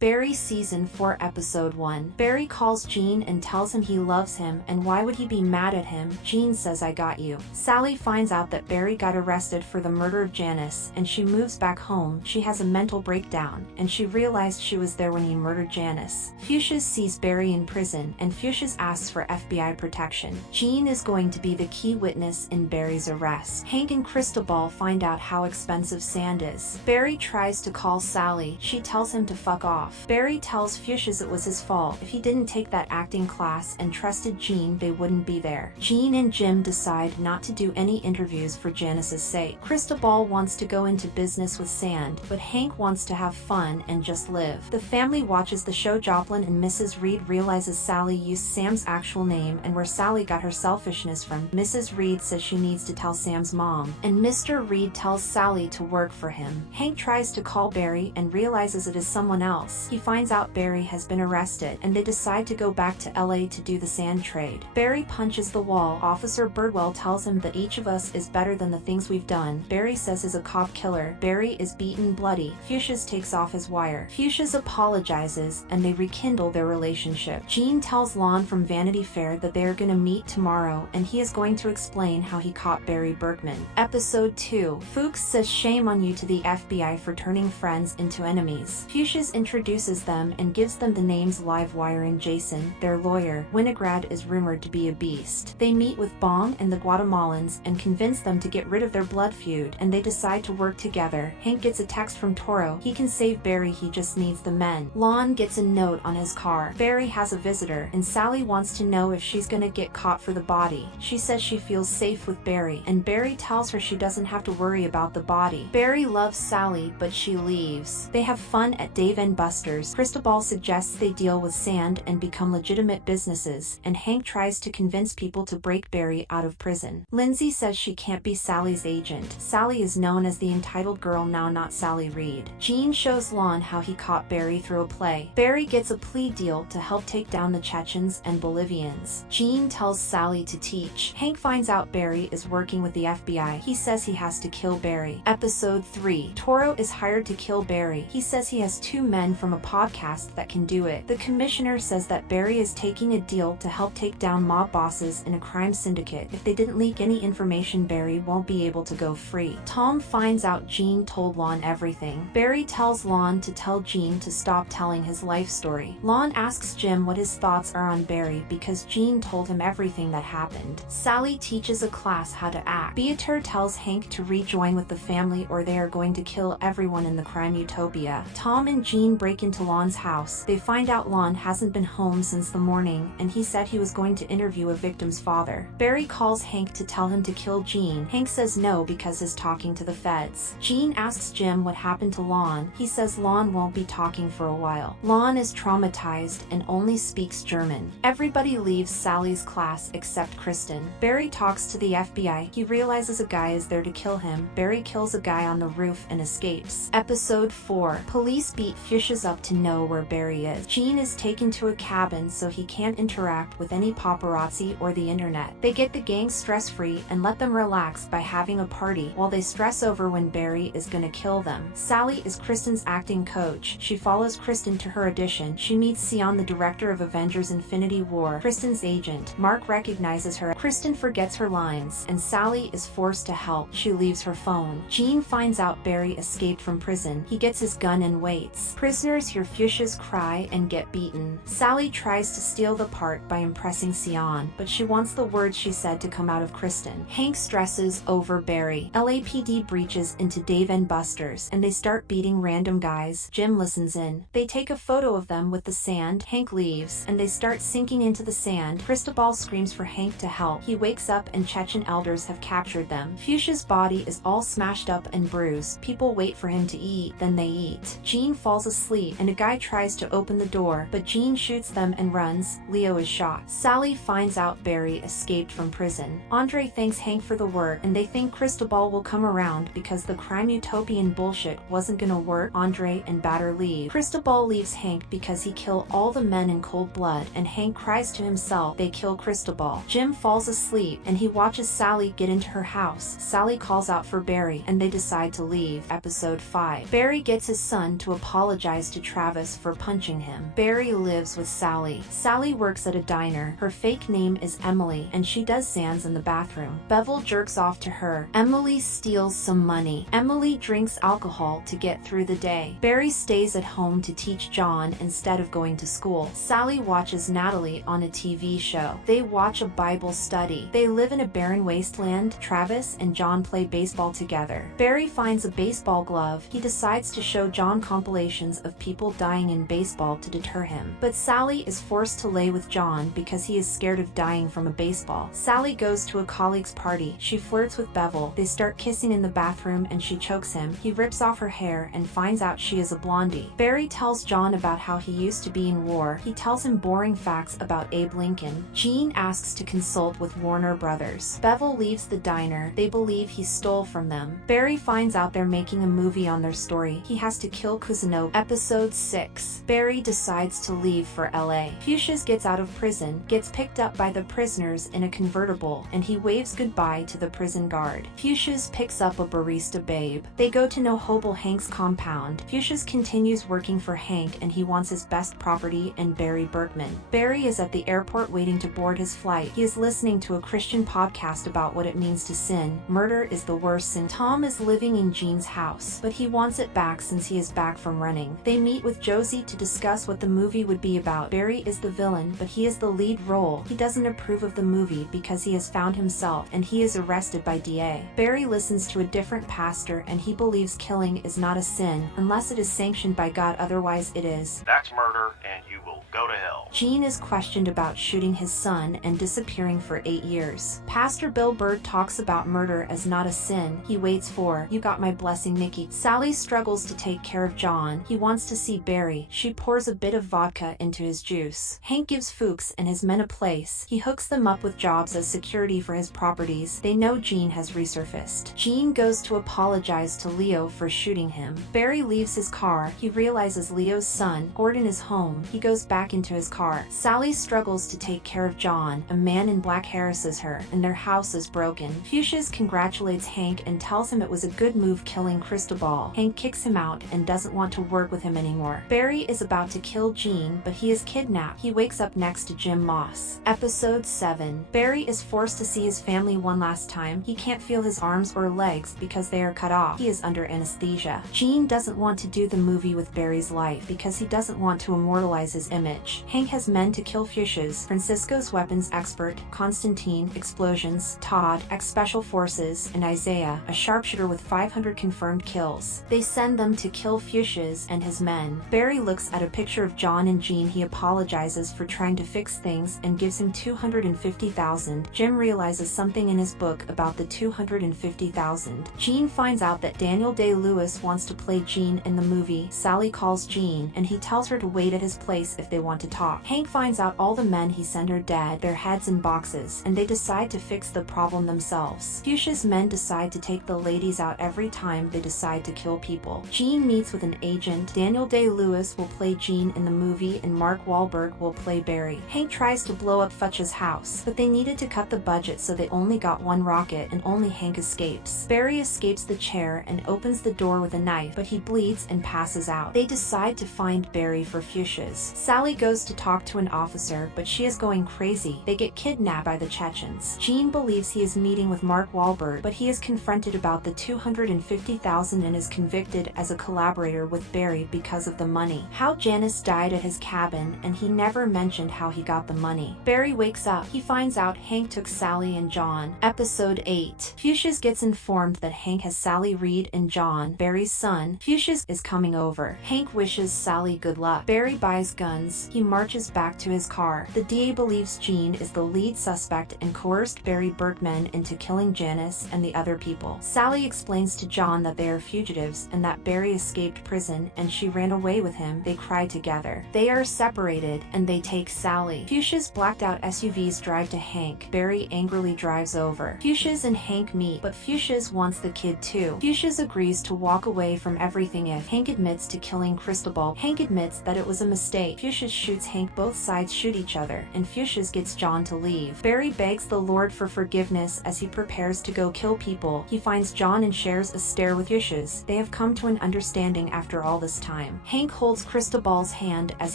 Barry Season 4 Episode 1. Barry calls Gene and tells him he loves him and why would he be mad at him. Gene says I got you. Sally finds out that Barry got arrested for the murder of Janice and she moves back home. She has a mental breakdown and she realized she was there when he murdered Janice. Fuchsias sees Barry in prison and Fuchsias asks for FBI protection. Gene is going to be the key witness in Barry's arrest. Hank and Cristobal find out how expensive sand is. Barry tries to call Sally. She tells him to fuck off. Barry tells Fuchsias it was his fault. If he didn't take that acting class and trusted Gene, they wouldn't be there. Gene and Jim decide not to do any interviews for Janice's sake. Cristobal wants to go into business with sand, but Hank wants to have fun and just live. The family watches the show. Joplin and Mrs. Reed realizes Sally used Sam's actual name and where Sally got her selfishness from. Mrs. Reed says she needs to tell Sam's mom, and Mr. Reed tells Sally to work for him. Hank tries to call Barry and realizes it is someone else. He finds out Barry has been arrested and they decide to go back to LA to do the sand trade. Barry punches the wall. Officer Birdwell tells him that each of us is better than the things we've done. Barry says he's a cop killer. Barry is beaten bloody. Fuchsias takes off his wire. Fuchsias apologizes and they rekindle their relationship. Gene tells Lon from Vanity Fair that they are going to meet tomorrow and he is going to explain how he caught Barry Bergman. Episode 2. Fuchs says shame on you to the FBI for turning friends into enemies. Fuchsias introduces them and gives them the names Livewire and Jason, their lawyer. Winograd is rumored to be a beast. They meet with Bong and the Guatemalans and convince them to get rid of their blood feud, and they decide to work together. Hank gets a text from Toro. He can save Barry, he just needs the men. Lon gets a note on his car. Barry has a visitor, and Sally wants to know if she's gonna get caught for the body. She says she feels safe with Barry, and Barry tells her she doesn't have to worry about the body. Barry loves Sally, but she leaves. They have fun at Dave and Buster's. Cristobal suggests they deal with sand and become legitimate businesses, and Hank tries to convince people to break Barry out of prison. Lindsay says she can't be Sally's agent. Sally is known as the entitled girl now, not Sally Reed. Gene shows Lon how he caught Barry through a play. Barry gets a plea deal to help take down the Chechens and Bolivians. Gene tells Sally to teach. Hank finds out Barry is working with the FBI. He says he has to kill Barry. Episode 3. Toro is hired to kill Barry. He says he has 2 men from a podcast that can do it. The commissioner says that Barry is taking a deal to help take down mob bosses in a crime syndicate. If they didn't leak any information, Barry won't be able to go free. Tom finds out Gene told Lon everything. Barry tells Lon to tell Gene to stop telling his life story. Lon asks Jim what his thoughts are on Barry because Gene told him everything that happened. Sally teaches a class how to act. Beatrice tells Hank to rejoin with the family or they are going to kill everyone in the crime utopia. Tom and Gene break into Lon's house. They find out Lon hasn't been home since the morning and he said he was going to interview a victim's father. Barry calls Hank to tell him to kill Gene. Hank says no because he's talking to the feds. Gene asks Jim what happened to Lon. He says Lon won't be talking for a while. Lon is traumatized and only speaks German. Everybody leaves Sally's class except Kristen. Barry talks to the FBI. He realizes a guy is there to kill him. Barry kills a guy on the roof and escapes. Episode 4. Police beat Fuchsias up to know where Barry is. Gene is taken to a cabin so he can't interact with any paparazzi or the internet. They get the gang stress-free and let them relax by having a party while they stress over when Barry is gonna kill them. Sally is Kristen's acting coach. She follows Kristen to her audition. She meets Sion, the director of Avengers Infinity War, Kristen's agent. Mark recognizes her. Kristen forgets her lines, and Sally is forced to help. She leaves her phone. Gene finds out Barry escaped from prison. He gets his gun and waits. Prisoners hear Fuchsias cry and get beaten. Sally tries to steal the part by impressing Sion, but she wants the words she said to come out of Kristen. Hank stresses over Barry. LAPD breaches into Dave and Buster's, and they start beating random guys. Jim listens in. They take a photo of them with the sand. Hank leaves, and they start sinking into the sand. Cristobal screams for Hank to help. He wakes up and Chechen elders have captured them. Fuchsia's body is all smashed up and bruised. People wait for him to eat, then they eat. Gene falls asleep, and a guy tries to open the door, but Gene shoots them and runs. Leo is shot. Sally finds out Barry escaped from prison. Andre thanks Hank for the work, and they think Cristobal will come around because the crime utopian bullshit wasn't gonna work. Andre and Batter leave. Cristobal leaves Hank because he killed all the men in cold blood, and Hank cries to himself. They kill Cristobal. Jim falls asleep, and he watches Sally get into her house. Sally calls out for Barry, and they decide to leave. Episode 5. Barry gets his son to apologize apologize to Travis for punching him. Barry lives with Sally. Sally works at a diner. Her fake name is Emily, and she does sands in the bathroom. Bevel jerks off to her. Emily steals some money. Emily drinks alcohol to get through the day. Barry stays at home to teach John instead of going to school. Sally watches Natalie on a TV show. They watch a Bible study. They live in a barren wasteland. Travis and John play baseball together. Barry finds a baseball glove. He decides to show John compilations of people dying in baseball to deter him. But Sally is forced to lay with John because he is scared of dying from a baseball. Sally goes to a colleague's party. She flirts with Bevel. They start kissing in the bathroom and she chokes him. He rips off her hair and finds out she is a blondie. Barry tells John about how he used to be in war. He tells him boring facts about Abe Lincoln. Jean asks to consult with Warner Brothers. Bevel leaves the diner. They believe he stole from them. Barry finds out they're making a movie on their story. He has to kill Kusanova. Episode 6. Barry decides to leave for LA. Fuchsias gets out of prison, gets picked up by the prisoners in a convertible, and he waves goodbye to the prison guard. Fuchsias picks up a barista babe. They go to Nohoble Hank's compound. Fuchsias continues working for Hank and he wants his best property and Barry Berkman. Barry is at the airport waiting to board his flight. He is listening to a Christian podcast about what it means to sin. Murder is the worst sin. Tom is living in Jean's house, but he wants it back since he is back from running. They meet with Josie to discuss what the movie would be about. Barry is the villain, but he is the lead role. He doesn't approve of the movie because he has found himself and he is arrested by DA. Barry listens to a different pastor and he believes killing is not a sin unless it is sanctioned by God, otherwise it is. That's murder and you will go to hell. Jean is questioned about shooting his son and disappearing for 8 years. Pastor Bill Bird talks about murder as not a sin. He waits for, "You got my blessing, Nikki." Sally struggles to take care of John. He wants to see Barry. She pours a bit of vodka into his juice. Hank gives Fuchs and his men a place. He hooks them up with jobs as security for his properties. They know Jean has resurfaced. Jean goes to apologize to Leo for shooting him. Barry leaves his car. He realizes Leo's son, Gordon, is home. He goes back into his car. Sally struggles to take care of John. A man in black harasses her, and their house is broken. Fuchsias congratulates Hank and tells him it was a good move killing Cristobal. Hank kicks him out and doesn't want to work with him anymore. Barry is about to kill Jean, but he is kidnapped. He wakes up next to Jim Moss. Episode 7. Barry is forced to see his family one last time. He can't feel his arms or legs because they are cut off. He is under anesthesia. Jean doesn't want to do the movie with Barry's life because he doesn't want to immortalize his image. Hank has men to kill Fuchsias, Francisco's weapons expert, Constantine, explosions, Todd, ex-special forces, and Isaiah, a sharpshooter with 500 confirmed kills. They send them to kill Fuchsias and his men. Barry looks at a picture of John and Jean. He apologizes for trying to fix things and gives him $250,000. Jim realizes something in his book about the $250,000. Jean finds out that Daniel Day-Lewis wants to play Jean in the movie. Sally calls Jean and he tells her to wait at his place if they want to talk. Hank finds out all the men he sent are dead, their heads in boxes, and they decide to fix the problem themselves. Fuchsia's men decide to take the ladies out every time they decide to kill people. Jean meets with an agent. Daniel Day-Lewis will play Jean in the movie and Mark Wahlberg will play Barry. Hank tries to blow up Fuchsia's house, but they needed to cut the budget so they only got one rocket and only Hank escapes. Barry escapes the chair and opens the door with a knife, but he bleeds and passes out. They decide to find Barry for Fuchsias. Sally goes to talk to an officer, but she is going crazy. They get kidnapped by the Chechens. Jean believes he is meeting with Mark Wahlberg, but he is confronted about the $250,000 and is convicted as a collaborator with Barry because of the money. How Janice died at his cabin, and he never mentioned how he got the money. Barry wakes up. He finds out Hank took Sally and John. Episode 8. Fuchsias gets informed that Hank has Sally Reed and John, Barry's son. Fuchsias is coming over. Hank wishes Sally good luck. Barry buys guns. He marches back to his car. The DA believes Jean is the lead suspect and coerced Barry Berkman into killing Janice and the other people. Sally explains to John that they are fugitives and that Barry escaped prison and she ran away with him. They cry together. They are separated and they take Sally. Fuchsia's blacked out SUVs drive to Hank. Barry angrily drives over. Fuchsias and Hank meet, but Fuchsias wants the kid too. Fuchsias agrees to walk away from everything if Hank admits to killing Cristobal. Hank admits that it was a mistake. Fuchsias shoots Hank. Both sides shoot each other, and Fuchsias gets John to leave. Barry begs the Lord for forgiveness as he prepares to go kill people. He finds John and shares a stare with Fuchsias. They have come to an understanding after all this time. time. Hank holds Cristobal's hand as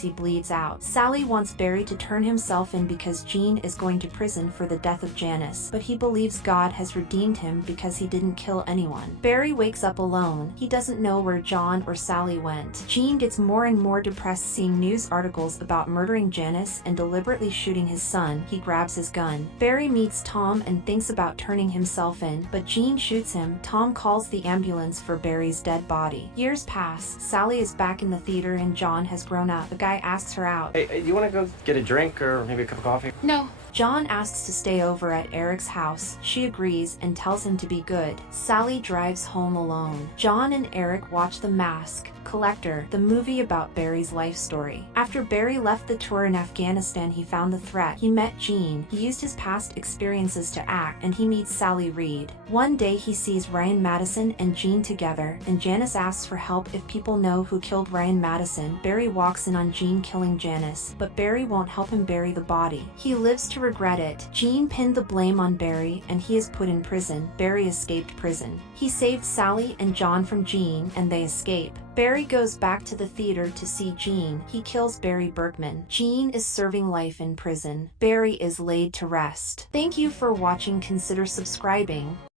he bleeds out. Sally wants Barry to turn himself in because Jean is going to prison for the death of Janice, but he believes God has redeemed him because he didn't kill anyone. Barry wakes up alone. He doesn't know where John or Sally went. Jean gets more and more depressed seeing news articles about murdering Janice and deliberately shooting his son. He grabs his gun. Barry meets Tom and thinks about turning himself in, but Jean shoots him. Tom calls the ambulance for Barry's dead body. Years pass. Sally is back in the theater and John has grown up. A guy asks her out. Hey, you want to go get a drink or maybe a cup of coffee? No. John asks to stay over at Eric's house. She agrees and tells him to be good. Sally drives home alone. John and Eric watch The Mask Collector, the movie about Barry's life story. After Barry left the tour in Afghanistan, he found the threat. He met Jean. He used his past experiences to act, and he meets Sally Reed. One day he sees Ryan Madison and Jean together, and Janice asks for help if people know who killed Ryan Madison. Barry walks in on Jean killing Janice, but Barry won't help him bury the body. He lives to regret it. Jean pinned the blame on Barry, and he is put in prison. Barry escaped prison. He saved Sally and John from Jean, and they escape. Barry goes back to the theater to see Jean. He kills Barry Berkman. Jean is serving life in prison. Barry is laid to rest. Thank you for watching. Consider subscribing.